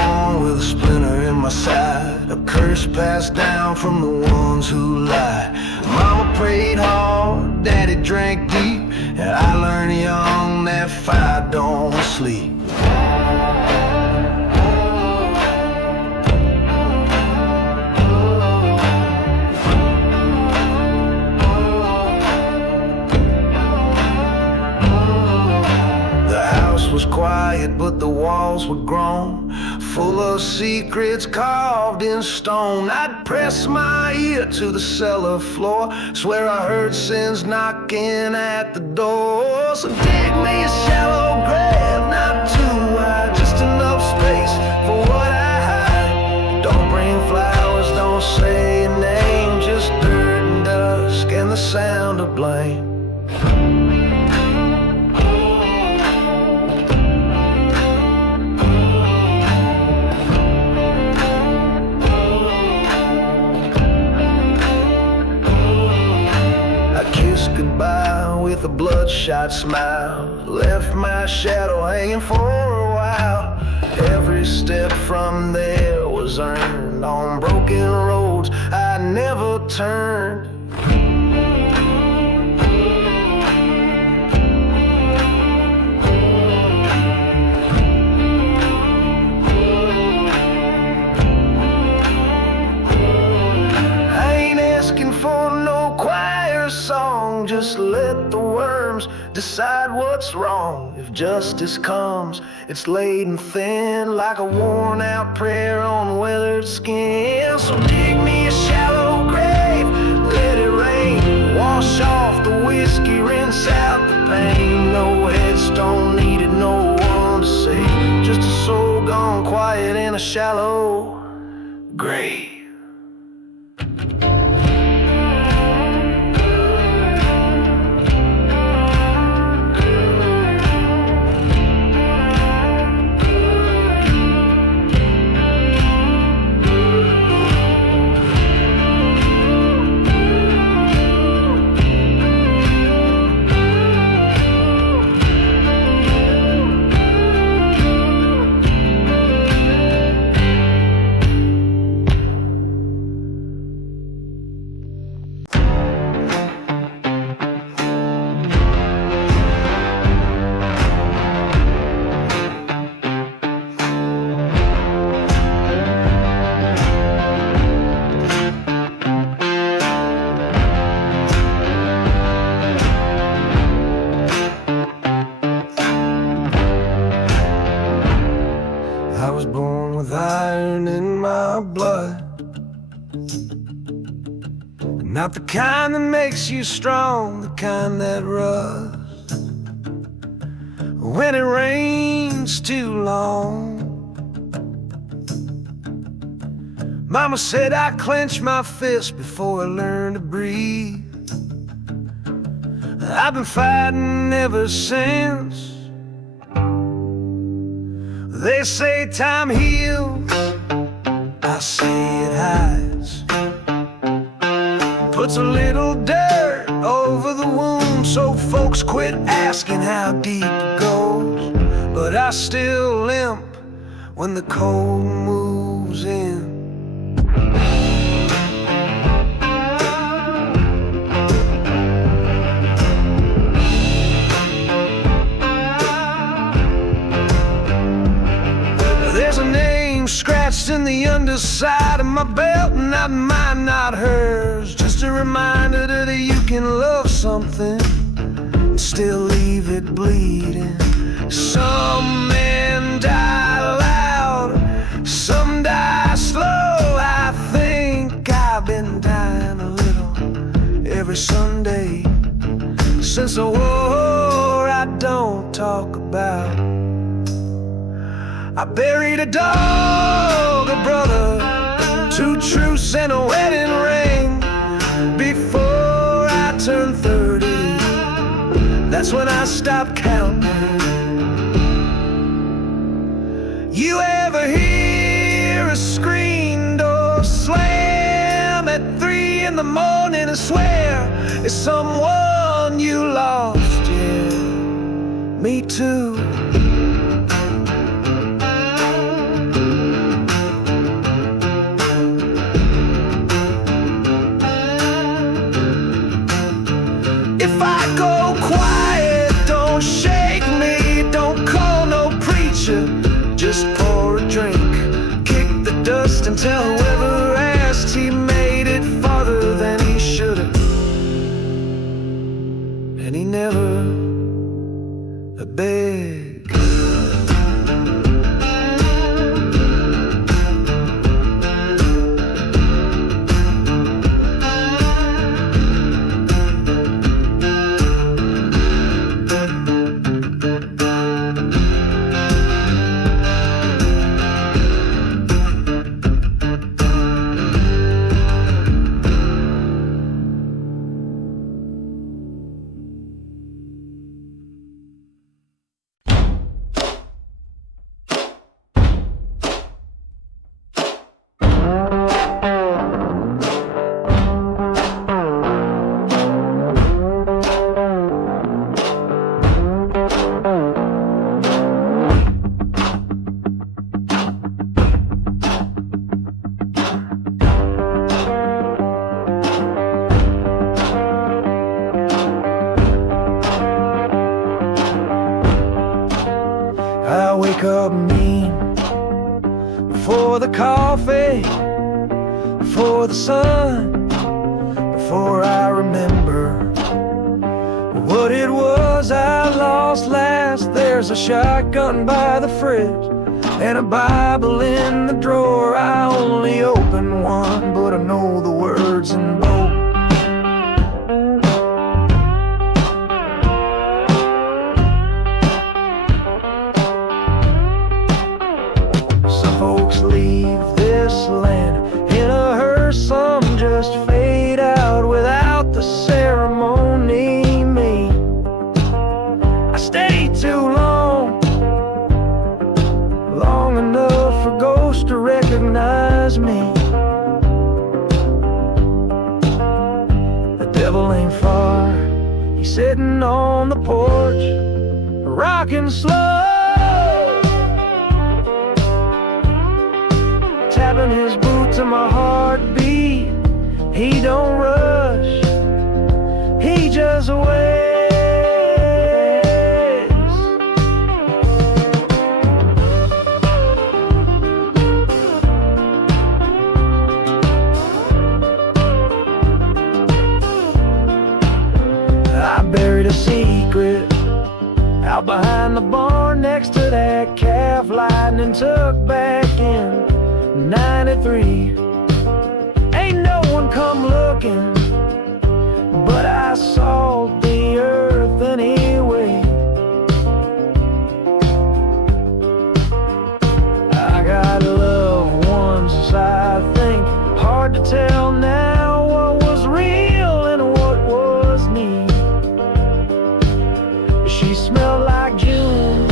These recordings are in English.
born with a splinter in my side, a curse passed down from the ones who lie. Mama prayed hard, daddy drank deep, and I learned young that fire don't sleep. Was quiet, but the walls were grown, full of secrets carved in stone. I'd press my ear to the cellar floor, swear I heard sins knocking at the door. So dig me a shallow grave, not too wide, just enough space for what I hide. Don't bring flowers, don't say a name, just dirt and dusk and the sound of blame. With a bloodshot smile, left my shadow hanging for a while. Every step from there was earned on broken roads I never turned. I ain't asking for no choir song, just let the worms decide what's wrong. If justice comes, it's laden thin like a worn out prayer on weathered skin. So dig me a shallow grave, let it rain, wash off the whiskey, rinse out the pain. No headstone needed, no one to save, just a soul gone quiet in a shallow grave. I was born with iron in my blood, not the kind that makes you strong, the kind that rusts when it rains too long. Mama said I clench my fist before I learn to breathe. I've been fighting ever since. They say time heals, I say it hides, puts a little dirt over the wound so folks quit asking how deep it goes. But I still limp when the cold moves in. There's a name scratched in the underside of my belt, not mine, not hers. Just a reminder that you can love something and still leave it bleeding. Some men die loud, some die slow. I think I've been dying a little every Sunday since the war I don't talk about. I buried a dog, a brother, 2 truths and a wedding ring before I turned 30. That's when I stopped counting. You ever hear a screen door slam at 3 in the morning and swear it's someone you lost? Yeah, me too. until whoever asked, he made it farther than he should have. And he never begged. I wake up mean before the coffee, before the sun, before I remember what it was I lost last. There's a shotgun by the fridge and a Bible in the drawer. I only open one, but I know the words in both. Leave this land in a hearse, some just fade out without the ceremony. Me, I stay too long, long enough for ghosts to recognize me. The devil ain't far, he's sitting on the porch, rocking slow, tapping his boot to my heartbeat. He don't rush, he just waits. I buried a secret out behind the barn next to that calf lightning took back in 93. Ain't no one come looking, but I saw the earth anyway. I got loved ones, I think, hard to tell now what was real and what was neat. She smelled like June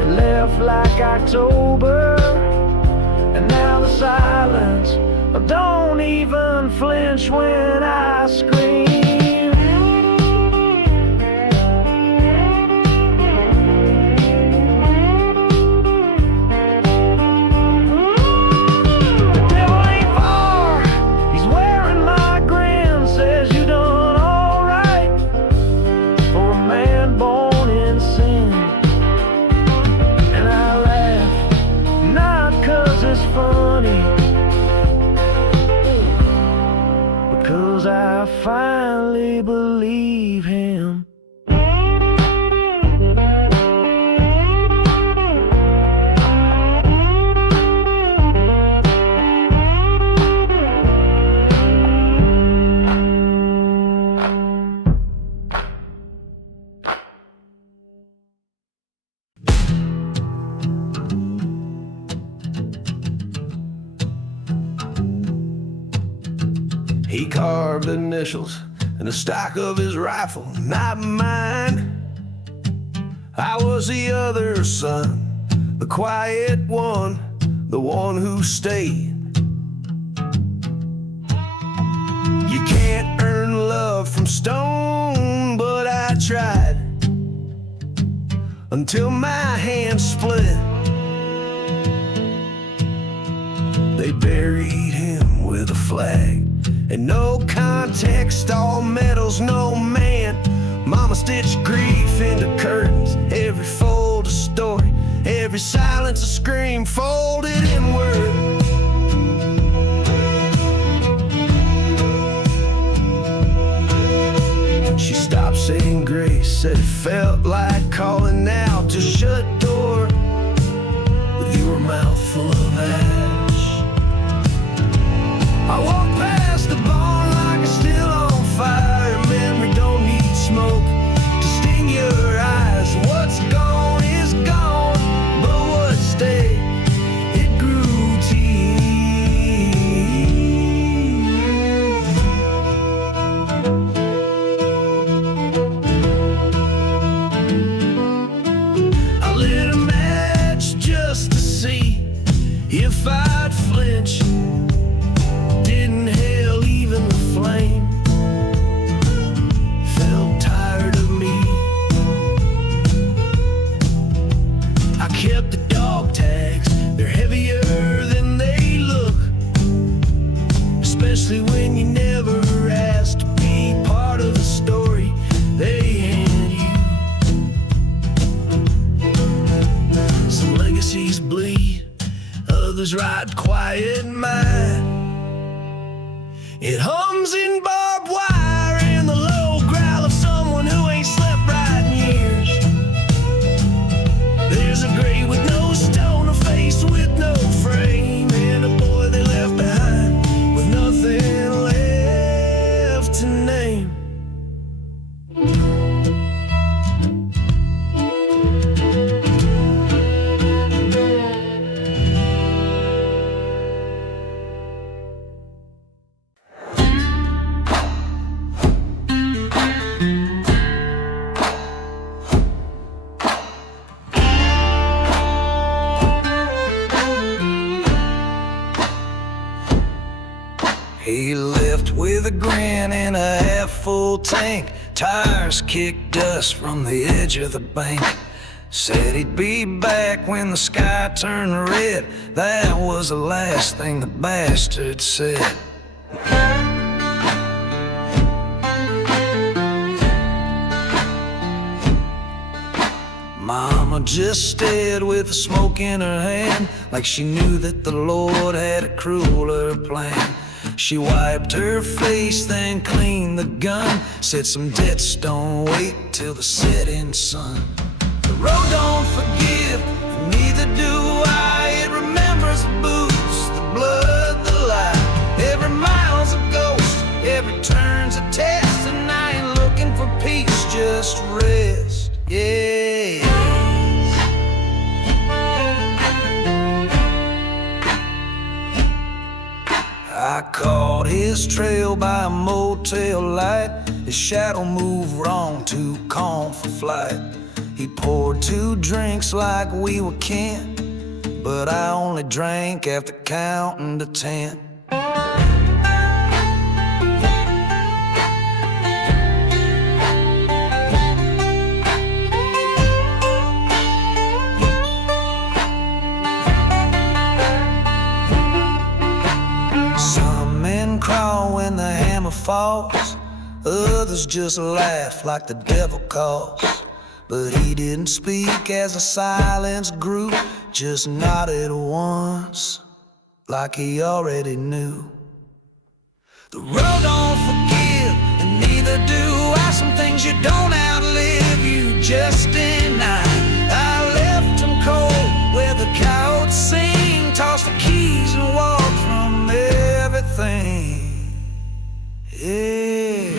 and left like October. And now the silence, don't even flinch when I scream. The devil ain't far, he's wearing my grin, says you done all right for a man born in sin. And I laugh, not 'cause it's funny, because I finally believe him. He carved initials in the stock of his rifle, not mine. I was the other son, the quiet one, the one who stayed. You can't earn love from stone, but I tried until my hands split. They buried him with a flag and no context, all medals, no man. Mama stitched grief into curtains, every fold a story, every silence a scream folded inward. Said it felt like calling out to a shut door with your mouth full of ash. I walked past the barn like it's still on fire. Memory don't need smoke to sting your eyes. What's gone is gone, but what stayed, it grew teeth. I lit a match just to see if I'd flinch. Didn't hail even the flame. Felt tired of me. I kept the dog tags. They're heavier than they look, especially when you never asked to be part of the story they hand you. Some legacies bleed, others ride quiet mine. It hums in barbed wire in the low growl of someone who ain't slept right in years. There's a grave with no stone, a face with no frame, and a boy they left behind with nothing left to name. He left with a grin and a half-full tank. Tires kicked dust from the edge of the bank. Said he'd be back when the sky turned red. That was the last thing the bastard said. Mama just stared with the smoke in her hand, like she knew that the Lord had a crueler plan. She wiped her face, then cleaned the gun. Said some debts don't wait till the setting sun. The road don't forgive, and neither do I. It remembers the boots, the blood, the lie. Every mile's a ghost, every turn's a test, and I ain't looking for peace, just rest. Yeah. I caught his trail by a motel light. His shadow moved wrong, too calm for flight. He poured 2 drinks like we were kin, but I only drank after counting to 10. Crawl when the hammer falls, others just laugh like the devil calls. But he didn't speak as the silence grew, just nodded once like he already knew. The road don't forgive, and neither do I. Some things you don't outlive, you just deny. I left him cold where the coyotes sing, tossed the keys and walked from everything. Yeah.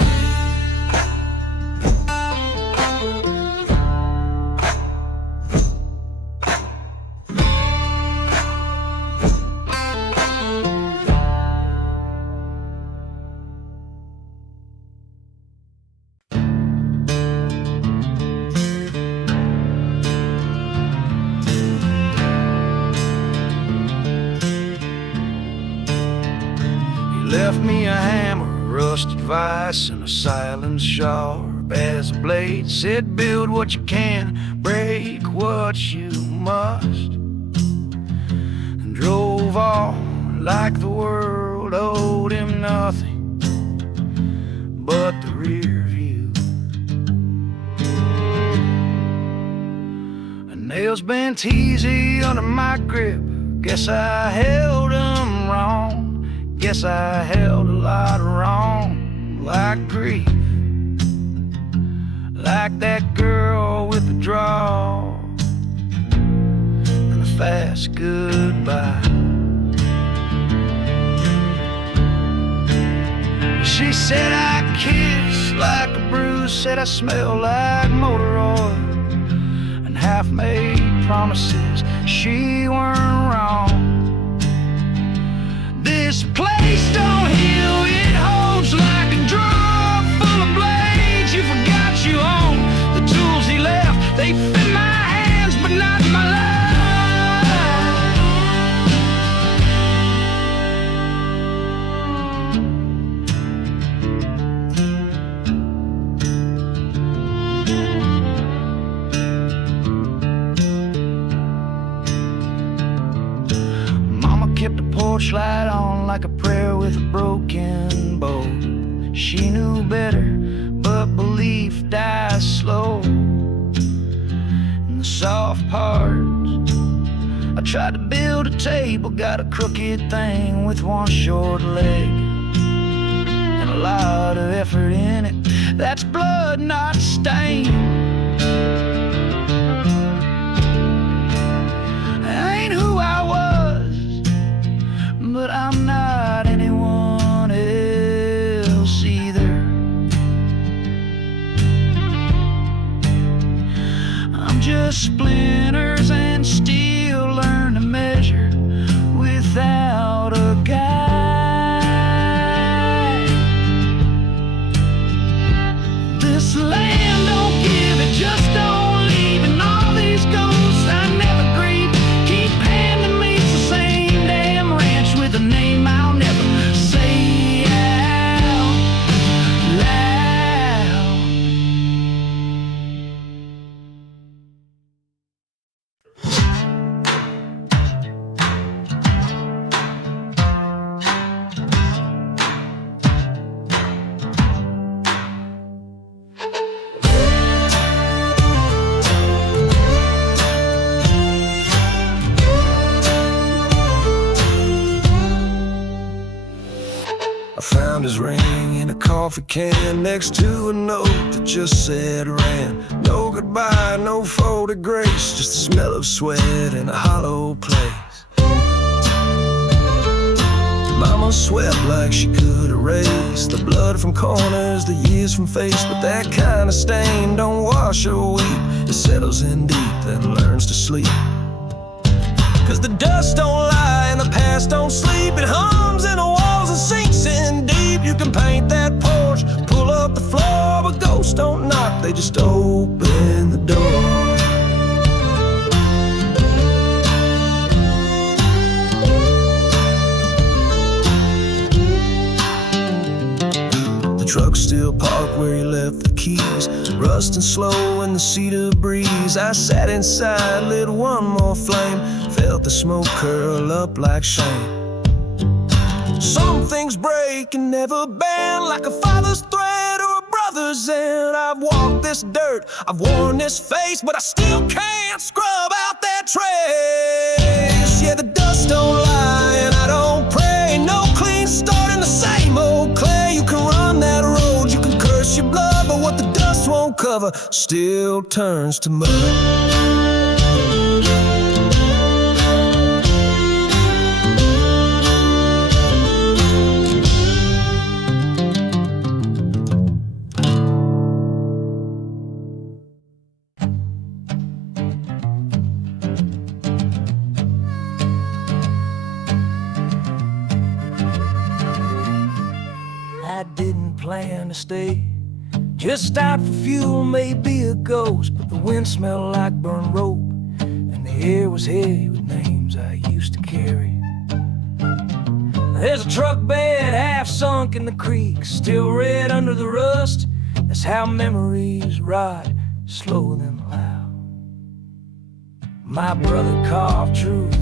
Left me a hammer, rusted vice, and a silent sharp as a blade. Said build what you can, break what you must, and drove on like the world owed him nothing but the rear view. A nails bent easy under my grip, guess I held 'em wrong. Guess I held a lot wrong, like grief. like that girl with the draw and a fast goodbye. She said I kiss like a bruise, said I smell like motor oil, and half-made promises she weren't wrong. This place don't heal, it holds like a drum full of blades you forgot you owned. The tools he left, they fit my hands but not my life. Kept the porch light on like a prayer with a broken bow. She knew better, but belief dies slow. In the soft parts, I tried to build a table, got a crooked thing with one short leg and a lot of effort in it. That's blood, not stain. I ain't who I was, but I'm not anyone else either. I'm just splinters and still learn to measure without a guide. This land don't give, it just don't leave, and all these ghosts I never grieve keep handing me the same damn ranch with a name I'll never say out loud. I found his ring in a coffee can next to a note that just said ran. No goodbye, no fold of grace, just the smell of sweat in a hollow place. Mama swept like she could erase the blood from corners, the years from face, but that kind of stain don't wash or weep. It settles in deep, then learns to sleep. Cause the dust don't lie and the past don't sleep. It hums in the walls and sinks in deep. You can paint that porch, pull up the floor, but ghosts don't knock, they just open the door. The truck's still parked where he left the keys, rusting slow in the cedar breeze. I sat inside, lit one more flame, felt the smoke curl up like shame. Some things break and never bend, like a father's thread or a brother's end. I've walked this dirt, I've worn this face, but I still can't scrub out that trace. Yeah, the dust don't lie and I don't pray. No clean start in the same old clay. You can run that road, you can curse your blood, but what the dust won't cover still turns to mud. I didn't plan to stay, just stopped for fuel, maybe a ghost. But the wind smelled like burned rope, and the air was heavy with names I used to carry. There's a truck bed half sunk in the creek, still red under the rust. That's how memories rot, slow then loud. My brother carved truth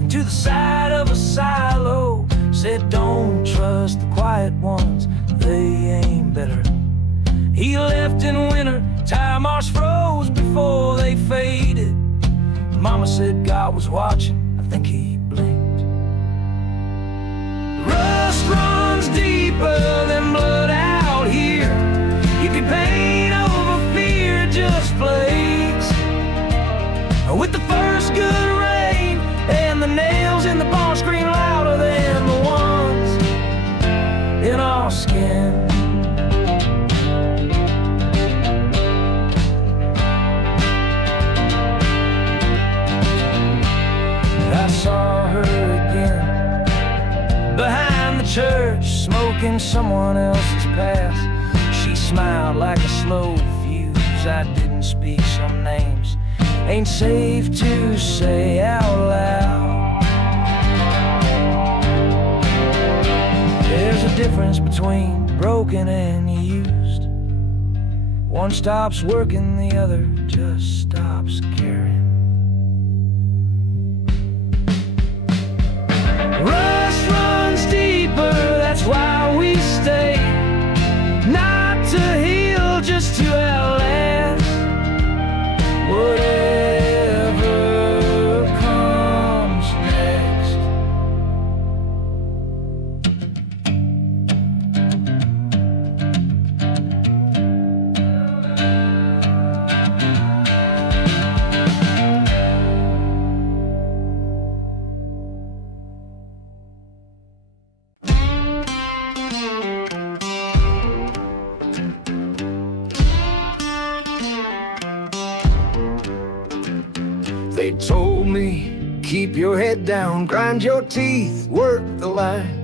into the side of a silo, said don't trust the quiet ones, they ain't better. He left in winter, tire marks froze before they faded. Mama said God was watching, I think he blinked. Rust runs deeper than blood out here. You can paint over fear. church, smoking someone else's past. She smiled like a slow fuse. I didn't speak some names, ain't safe to say out loud. There's a difference between broken and used. One stops working, the other just stops caring. Rust runs deeper, that's why we stay. Not to heal, just to outlast whatever comes next. They told me, keep your head down, grind your teeth, work the line.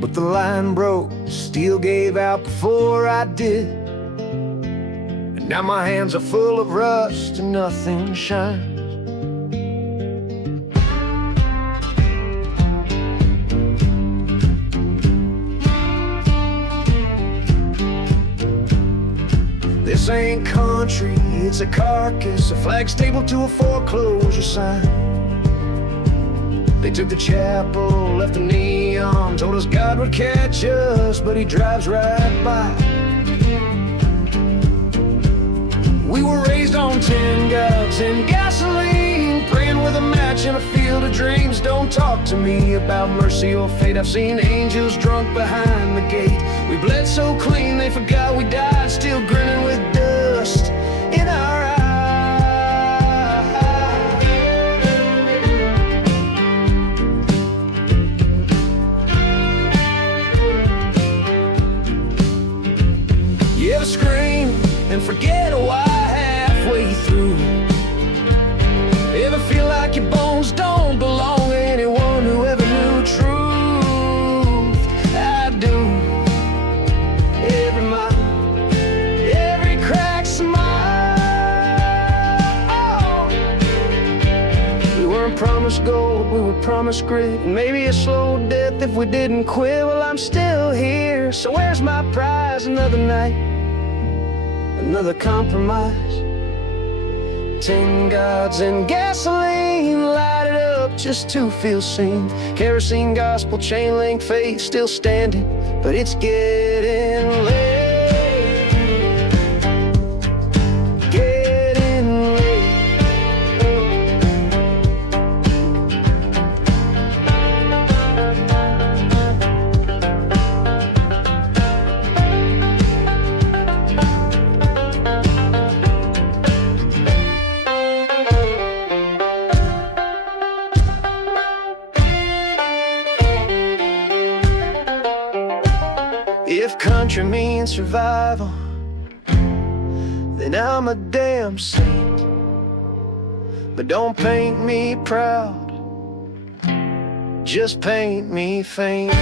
But the line broke, steel gave out before I did. And now my hands are full of rust and nothing shines. This ain't country, it's a carcass, a flag stapled to a foreclosure sign. They took the chapel, left the neon, told us God would catch us, but he drives right by. We were raised on 10 gods and gasoline, praying with a match in a field of dreams. Don't talk to me about mercy or fate. I've seen angels drunk behind the gate. We bled so clean they forgot we died, still grinning with dust in our eyes. You ever scream and forget a why halfway through? Ever feel like your bones don't belong to anyone who ever knew truth? I do. Every mile, every crack smile. We weren't promised gold, we were promised grit, and maybe a slow death if we didn't quit. Well, I'm still here, so where's my prize? Another night, another compromise. 10 gods and gasoline, light it up just to feel seen. Kerosene, gospel, chain link, faith still standing, but it's getting late. Getting late. If country means survival, then I'm a damn saint. But don't paint me proud, just paint me faint.